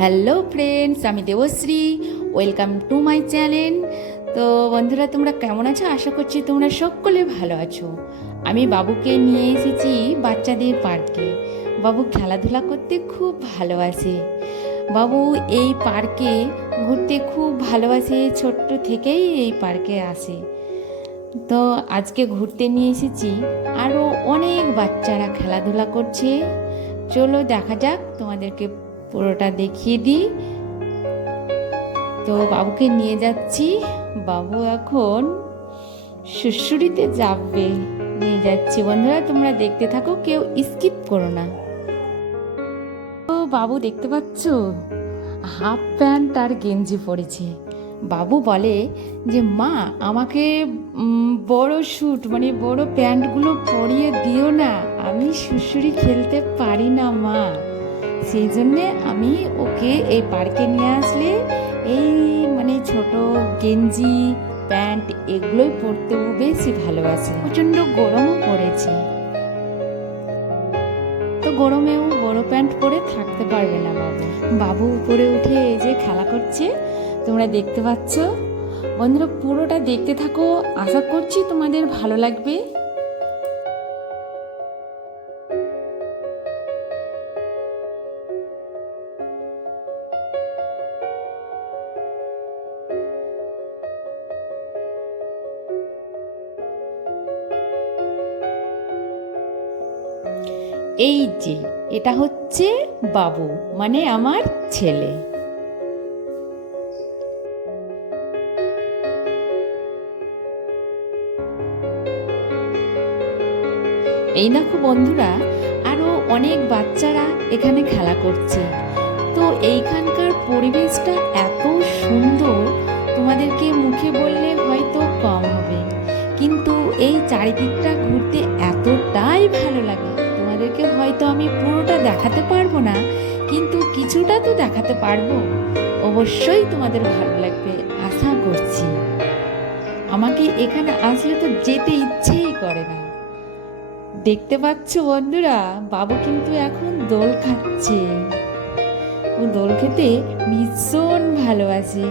Hello friends আমি Debashree. Welcome to my channel তো বন্ধুরা, তোমরা কেমন আছো? আশা করছি তোমরা সকলে ভালো আছো। আমি বাবুকে নিয়ে এসেছি বাচ্চাদের পার্কে। বাবু খেলাধুলা করতে খুব ভালোবাসে। বাবু এই পার্কে ঘুরতে খুব ভালোবাসে, ছোট্ট থেকেই এই পার্কে আসে। তো আজকে ঘুরতে নিয়ে এসেছি। আরও অনেক বাচ্চারা খেলাধুলা করছে। চলো দেখা যাক তোমাদেরকে পুরোটা দেখিয়ে দিই। তো বাবুকে নিয়ে যাচ্ছি। বাবু এখন সুশুরিতে যাবে। নিয়ে যাচ্ছি। বন্ধুরা, তোমরা দেখতে থাকো, কেউ স্কিপ করো না। তো বাবু দেখতে পাচ্ছ? হাফ প্যান্ট আর গেঞ্জি পরেছে। বাবু বলে যে, মা, আমাকে বড় স্যুট মানে বড় প্যান্টগুলো পরিয়ে দিও না। আমি সুশুরি খেলতে পারি না, মা। সেই জন্যে আমি ওকে এই পার্কে নিয়ে আসলে এই মানে ছোট গেঞ্জি, প্যান্ট এগুলোই পরতে বেশি ভালোবাসে। প্রচণ্ড গরমও পড়েছে। তো গরমেও বড় প্যান্ট পরে থাকতে পারবে না বাবু। বাবু উপরে উঠে এই যে খেলা করছে, তোমরা দেখতে পাচ্ছ? বন্ধুরা পুরোটা দেখতে থাকো। আশা করছি তোমাদের ভালো লাগবে। এই যে, এটা হচ্ছে বাবু মানে আমার ছেলে। এই দেখো বন্ধুরা আরও অনেক বাচ্চারা এখানে খেলা করছে। তো এইখানকার পরিবেশটা এত সুন্দর, তোমাদেরকে মুখে বললে হয়তো কম হবে। কিন্তু এই চারিদিকটা ঘুরতে এতটাই ভালো লাগে। তোমাদেরকে হয়তো আমি পুরোটা দেখাতে পারব না, কিন্তু কিছুটা তো দেখাতে পারব। অবশ্যই তোমাদের ভালো লাগবে, আশা করছি। আমাকে এখানে আসলে তো যেতে ইচ্ছেই করে না। দেখতে পাচ্ছ বন্ধুরা, বাবু কিন্তু এখন দোল খাচ্ছে। ও দোল খেতে ভীষণ ভালোবাসে।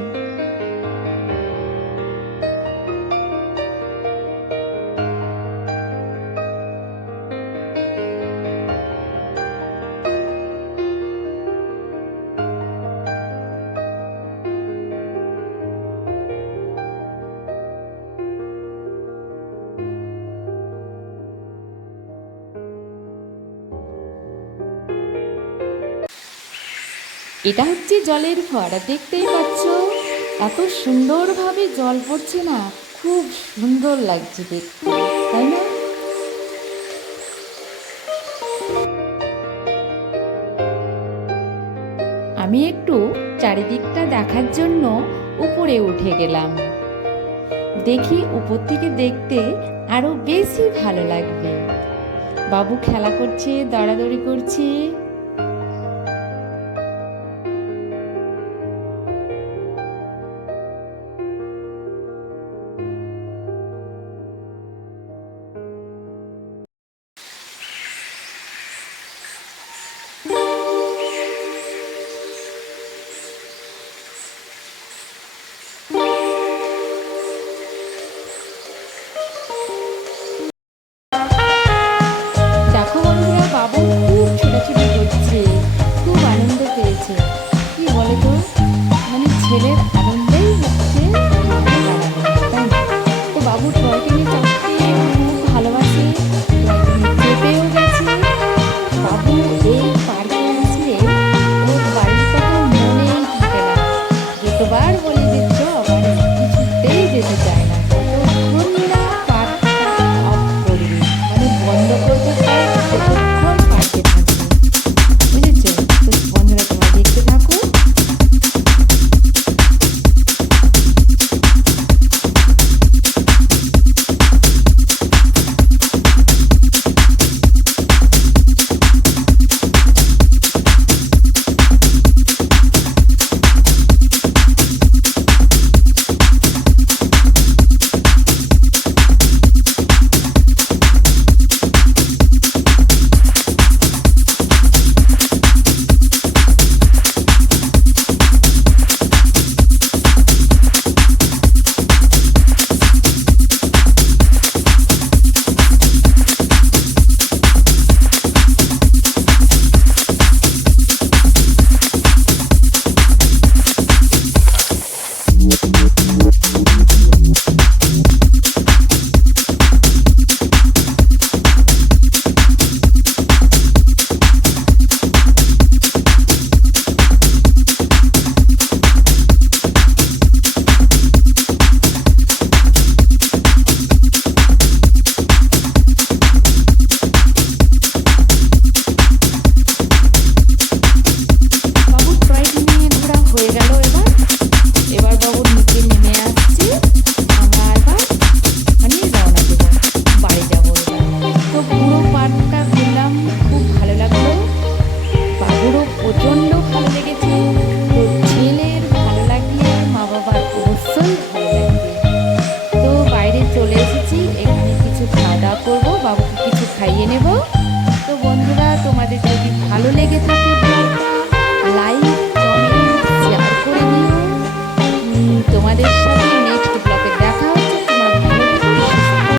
এটা হচ্ছে জলের ফোয়ারা দেখতেই পাচ্ছ, এত সুন্দরভাবে জল পড়ছে না, খুব সুন্দর লাগছে দেখতে, তাই না? আমি একটু চারিদিকটা দেখার জন্য উপরে উঠে গেলাম। দেখি উপর থেকে দেখতে আরও বেশি ভালো লাগবে। বাবু খেলা করছে, দৌড়াদৌড়ি করছে।